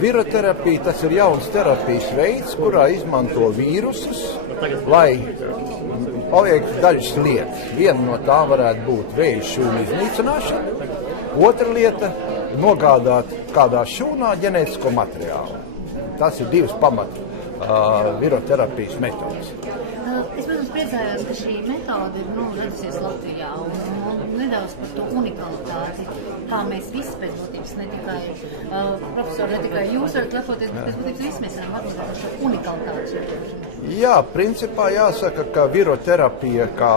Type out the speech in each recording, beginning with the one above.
Viroterapija tas ir jauns terapijas veids, kurā izmanto vīrusus, lai paveiktu dažas lietas. Viena no tām varētu būt vēža šūnu iznīcināšana, otra lieta - nogādāt kādā šūnā ģenētisko materiālu. Tas ir divas pamata viroterapijas metodas. Es, protams, priecājos, ka šī metode ir radusies Latvijā un nedaudz par to unikalitāti, kā mēs visi pēc būtības, ne tikai profesori, ne tikai jūs varat lepoties, bet pēc būtības visi mēs varam atbildēt ar šo unikalitāti. Jā, principā jāsaka, ka viroterapija kā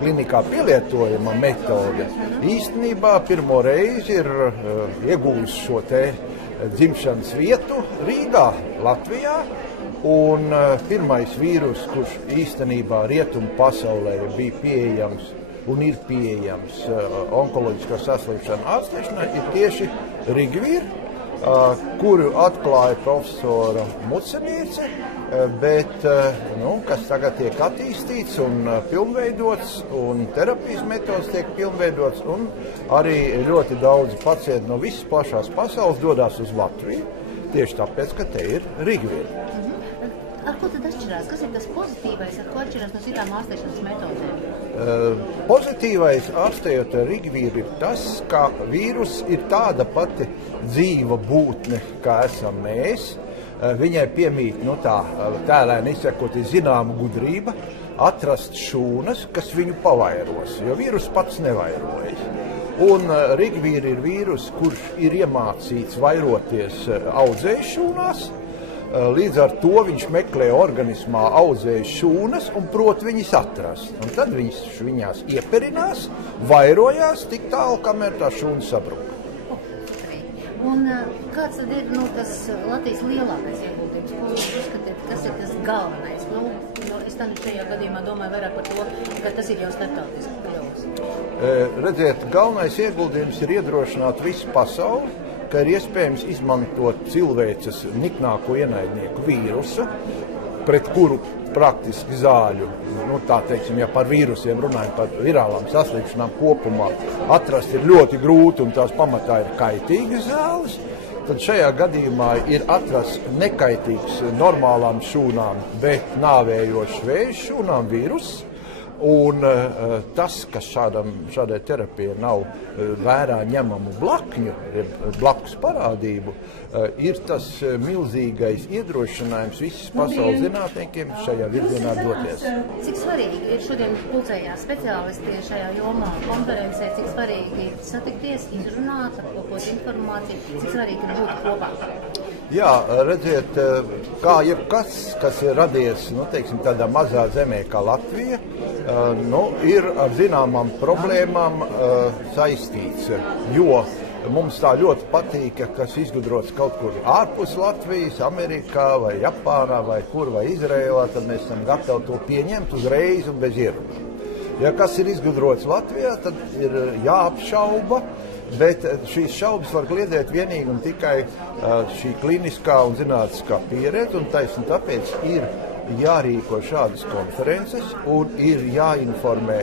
klinikā pielietojama metode īstenībā pirmo reizi ir iegūst šo te dzimšanas vietu Rīgā, Latvijā. Un pirmais vīrus, kurš īstenībā rietumu pasaulē bija pieejams un ir pieejams onkoloģisko saslimšanu ārstēšanai, ir tieši Rigvīr, kuru atklāja profesora Muceniece, bet kas tagad tiek attīstīts un pilnveidots, un terapijas metodas tiek pilnveidots, un arī ļoti daudzi pacienti no visas plašās pasaules dodas uz Latviju, tieši tāpēc, ka te ir Rigvīr. Ar ko tad atšķirās? Kas ir tas pozitīvais, ar ko atšķirās no citām ārstēšanas metodēm? Pozitīvais ārstējot ar Rigvīru ir tas, ka vīrus ir tāda pati dzīva būtne, kā esam mēs. Viņai piemīt, tā tēlēni izsakot, zināma gudrība atrast šūnas, kas viņu pavairos, jo vīrus pats nevairojas. Un Rigvīra ir vīrus, kurš ir iemācīts vairoties audzēju šūnās. Līdz ar to viņš meklē organismā audzēju šūnas un prot viņas atrast. Un tad viņš viņās ieperinās, vairojās tik tālu, kamēr tā šūna sabrūk. Un kāds tad ir tas Latvijas lielākais ieguldījums? Ko jūs uzskatiet, kas ir tas galvenais? Es tam šajā gadījumā domāju vairāk par to, ka tas ir jau starptautiski kļūst. Redziet, galvenais ieguldījums ir iedrošināt visu pasauli, ka ir iespējams izmantot cilvēces niknāko ienaidnieku vīrusu, pret kuru praktiski zāļu, tā teiksim, ja par vīrusiem runājam, par virālām saslimšanām kopumā, atrast ir ļoti grūti un tās pamatā ir kaitīgas zāles, tad šajā gadījumā ir atrasts nekaitīgs normālām šūnām, bet nāvējošs vēža šūnām vīrus. Un tas, ka šādai terapijai nav vērā ņemamu blakņu, blakus parādību, ir tas milzīgais iedrošinājums visas pasaules zinātniekiem šajā virzienā doties. Cik svarīgi ir šodien pulcējās speciālisti šajā jomā konferencē, cik svarīgi satikties, izrunāt, apkopot informāciju, cik svarīgi ir būt kopā? Jā, redziet, kā jebkas, kas ir radies, tādā mazā zemē kā Latvija, ir ar zināmām problēmām saistīts, jo mums tā ļoti patīk, kas izgudrots kaut kur ārpus Latvijas, Amerikā vai Japānā vai kur vai Izrēlā, tad mēs esam gatavi to pieņemt uzreiz un bez ierunām. Ja kas ir izgudrots Latvijā, tad ir jāapšauba, bet šīs šaubas var kliedēt vienīgi un tikai šī kliniskā un zinātniskā pieredze, un taisni tāpēc ir jārīko šādas konferences un ir jāinformē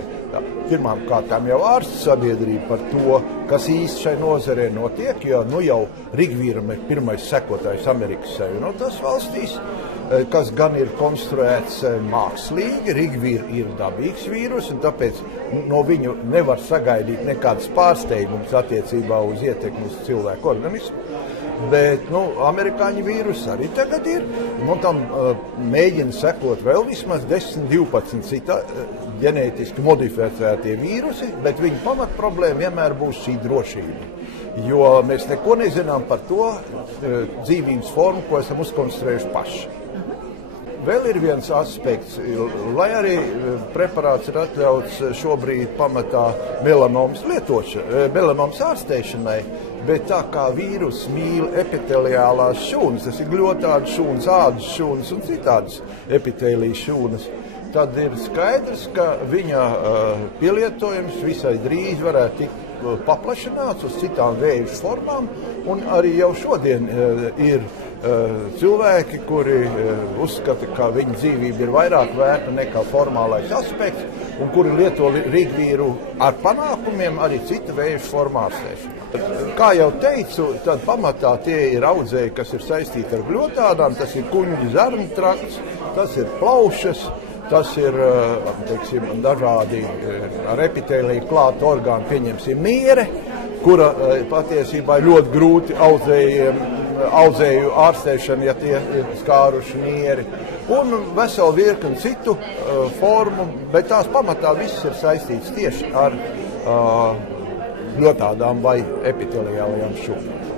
pirmām kārtām jau ārstu sabiedrību par to, kas īsti šai nozarē notiek, jo jau Rigvīram ir pirmais sekotājs Amerikas Savienotās valstīs, kas gan ir konstruēts mākslīgi. Rigvīra ir dabīgs vīrus, un tāpēc no viņu nevar sagaidīt nekādas pārsteigumus attiecībā uz ietekmi uz cilvēku organismu. Bet amerikāņu vīrus arī tagad ir. Tam mēģina sekot vēl vismaz 10-12 cita ģenētiski modificētie vīrusi, bet viņu pamatproblēma vienmēr būs šī drošība. Jo mēs neko nezinām par to dzīvības formu, ko esam uzkonstruējuši paši. Vēl ir viens aspekts, lai arī preparāts ir atļauts šobrīd pamatā melanomas ārstēšanai, bet tā kā vīrus mīl epiteliālās šūnas, tas ir gļotādas šūnas, ādas šūnas un citādas epitēlijas šūnas, tad ir skaidrs, ka viņa pielietojums visai drīz varētu tikt paplašināts uz citām vēža formām, un arī jau šodien ir cilvēki, kuri uzskata, ka viņa dzīvība ir vairāk vērta nekā formālais aspekts, un kuri lieto rīgvīru ar panākumiem arī cita vēža formu ārstēšanu. Kā jau teicu, tad pamatā tie ir audzēji, kas ir saistīti ar bļotādām, tas ir kuņģi zarnu trakts, tas ir plaušas, tas ir, teiksim, dažādi ar epitēliju klāta orgāni, pieņemsim niere, kura patiesībā ir ļoti grūti audzēju ārstēšana, ja tie ir skāruši nieri, un veselu virkni citu formu, bet tās pamatā viss ir saistīts tieši ar bļotādām vai epiteliālajām šūpām.